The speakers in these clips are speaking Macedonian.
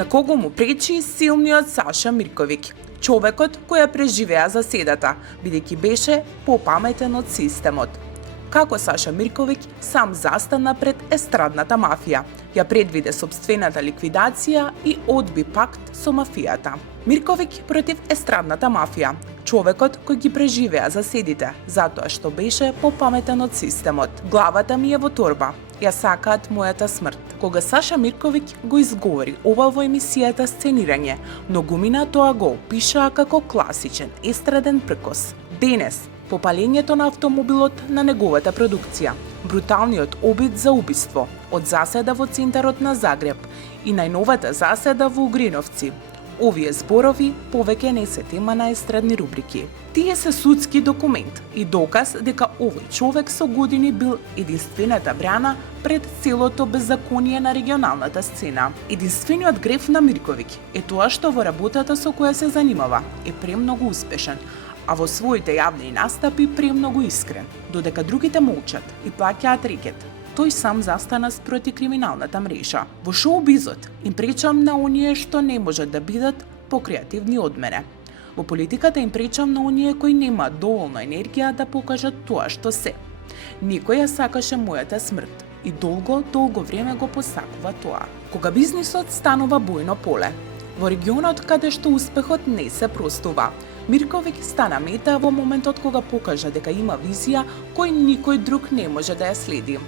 На кого му пречи силниот Саша Мирковиќ, човекот кој ја преживеа заседата, бидејќи беше попаметен од системот. Како Саша Мирковиќ сам застана пред естрадната мафија, ја предвиде сопствената ликвидација и одби пакт со мафијата. Мирковиќ против естрадната мафија, човекот кој ги преживеа заседите, затоа што беше попаметен од системот. Главата ми е во торба, ја сакаат мојата смрт. Кога Саша Мирковиќ го изговори ова во емисијата Сценирање, многумина тоа го опишаа како класичен естраден пркос. Денес, попалењето на автомобилот на неговата продукција, бруталниот обид за убиство од заседа во центарот на Загреб и најновата заседа во Угриновци. Овие зборови повеќе не се тема на естрадни рубрики. Тие се судски документ и доказ дека овој човек со години бил единствената брана пред целото беззаконие на регионалната сцена. Единствениот греф на Мирковиќ е тоа што во работата со која се занимава е премногу успешен, а во своите јавни настапи премногу искрен, додека другите молчат и плаќаат рекет. Тој сам застана спроти криминалната мрежа. Во шоу-бизот им пречам на оние што не можат да бидат покреативни од мене. Во политиката им пречам на оние кои нема доволно енергија да покажат тоа што се. Некој ја сакаше мојата смрт и долго време го посакува тоа. Кога бизнисот станува бојно поле, во регионот каде што успехот не се простува, Мирковиќ стана мета во моментот кога покажа дека има визија кој никој друг не може да ја следи.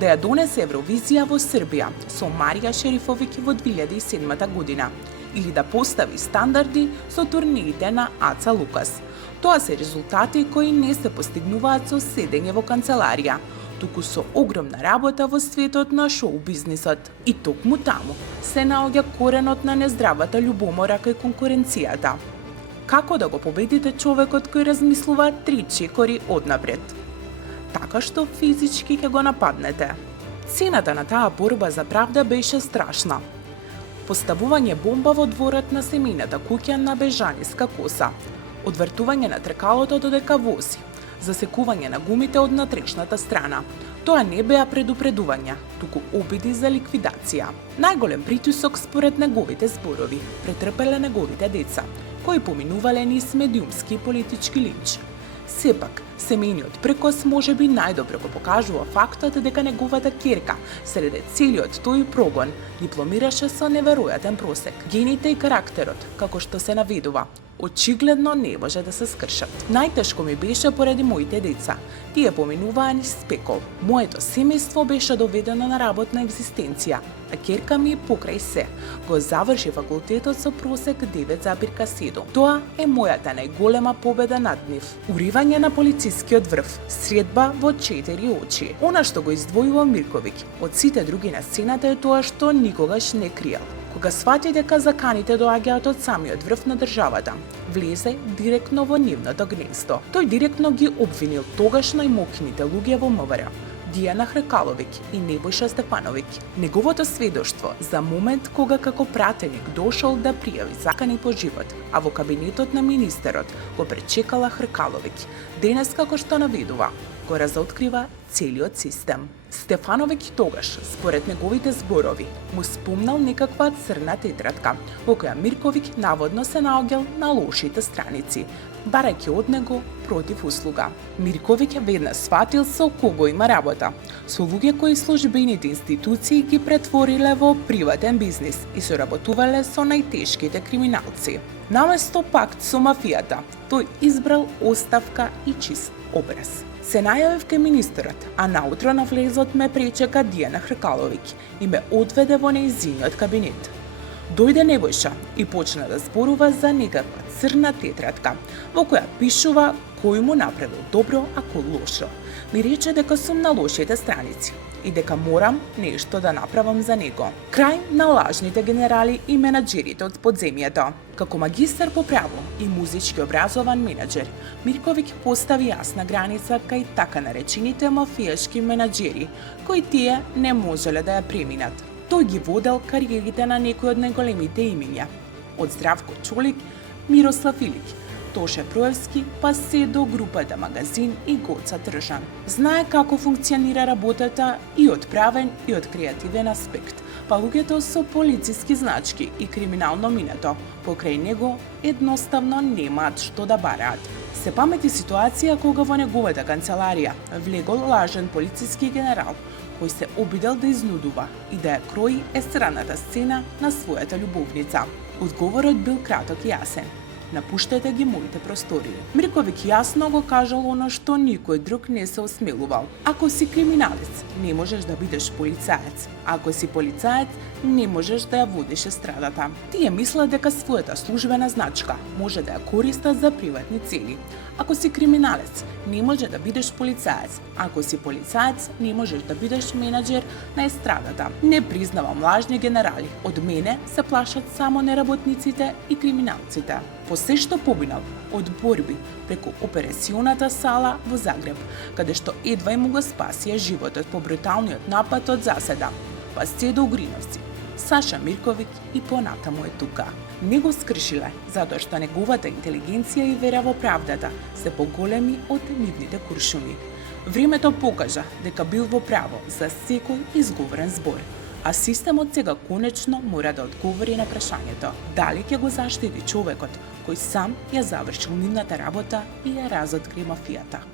Да ја донесе Евровизија во Србија со Марија Шерифовиќ во 2007 година или да постави стандарди со турниите на Аца Лукас. Тоа се резултати кои не се постигнуваат со седење во канцеларија, туку со огромна работа во светот на шоу-бизнисот. И токму таму се наоѓа коренот на нездравата љубомора кај конкуренцијата. Како да го победите човекот кој размислува 3 чекори однапред? Така што физички ќе го нападнете. Цената на таа борба за правда беше страшна. Поставување бомба во дворот на семејната куќа на Бежаниска коса, одвртување на тркалото додека вози, засекување на гумите од натрешната страна. Тоа не беа предупредувања, туку обиди за ликвидација. Најголем притисок според неговите зборови претрпеле неговите деца, кои поминувале низ медиумски политички линч. Сепак, семејниот прекос можеби најдобро го покажува фактот дека неговата ќерка, среде целиот тој прогон, дипломираше со неверојатен просек. Гените и карактерот, како што се наведува, очигледно не може да се скршат. Најтешко ми беше поради моите деца. Тие поминуваа низ пекол. Моето семејство беше доведено на работна екзистенција, а ќерка ми покрај се го заврши факултетот со просек 9,7. Тоа е мојата најголема победа над нив. Уривање на полицискиот врв, средба во 4 очи. Она што го издвојува Мирковиќ од сите други на сцената е тоа што никогаш не криел. Кога свати дека заканите доаѓаат од самиот врв на државата, влезе директно во нивното гнездо. Тој директно ги обвинил тогаш најмокните луѓе во МВР, Дијана Хркаловиќ и Небојша Стефановиќ. Неговото сведоштво за момент кога како пратеник дошол да пријави закани по живот, а во кабинетот на министерот го пречекала Хркаловиќ, денес како што наведува, го разоткрива целиот систем. Стефановиќ тогаш, според неговите зборови, му спомнал некаква црна тетрадка, во која Мирковиќ наводно се наоѓал на лошите страници, барајќи од него против услуга. Мирковиќ веднаш сватил со кого има работа, со луѓе кои службените институции ги претвориле во приватен бизнис и соработувале со најтешките криминалци. Наместо пакт со мафијата, тој избрал оставка и чист образ. Се најавив кај министерот, а наутро на влезот ме пречека Дијана Хркаловиќ и ме одведе во нејзиниот кабинет. Дојде Небојша и почна да зборува за некаква црна тетрадка, во која пишува кој му направил добро, а кој лошо. Ми рече дека сум на лошите страници и дека морам нешто да направам за него. Крај на лажните генерали и менаџерите од подземјето. Како магистар по право и музички образован менаџер, Мирковиќ постави јасна граница кај така наречените мафијашки менаџери, кои тие не можеле да ја преминат. Тој ги водел кариерите на некои од најголемите имиња, од Здравко Чолик, Мирослав Илиќ, Тоше Проевски, па се до групата Магазин и Гоца Тршан. Знае како функционира работата и од правен и од креативен аспект. Па луѓето со полициски значки и криминално минато покрај него едноставно немаат што да бараат. Се памети ситуација кога во неговата канцеларија влегол лажен полициски генерал кој се обидел да изнудува и да ја крои естраната сцена на својата љубовница. Одговорот бил краток и јасен. Напуштете ги моите простории. Мирковиќ јасно го кажал оно што никој друг не се осмелувал. Ако си криминалец, не можеш да бидеш полицаец. Ако си полицаец, не можеш да ја водиш естрадата. Тие мислат дека својата службена значка може да ја користат за приватни цели. Ако си криминалец, не може да бидеш полицаец. Ако си полицаец, не можеш да бидеш менаџер на естрадата. Не признавам лажни генерали. Од мене се плашат само неработниците и криминалците. По се што побинал од борби преку операционата сала во Загреб, каде што едва и му го спасија животот по бруталниот напад од заседа, па се до Угриновци. Саша Мирковиќ и понатаму е тука. Не го скршиле, затоа што неговата интелигенција и вера во правдата се поголеми од нивните куршуми. Времето покажа дека бил во право за секој изговорен збор, а системот сега конечно мора да одговори на прашањето дали ќе го заштити човекот кој сам ја завршил нивната работа и ја разоткри мафијата.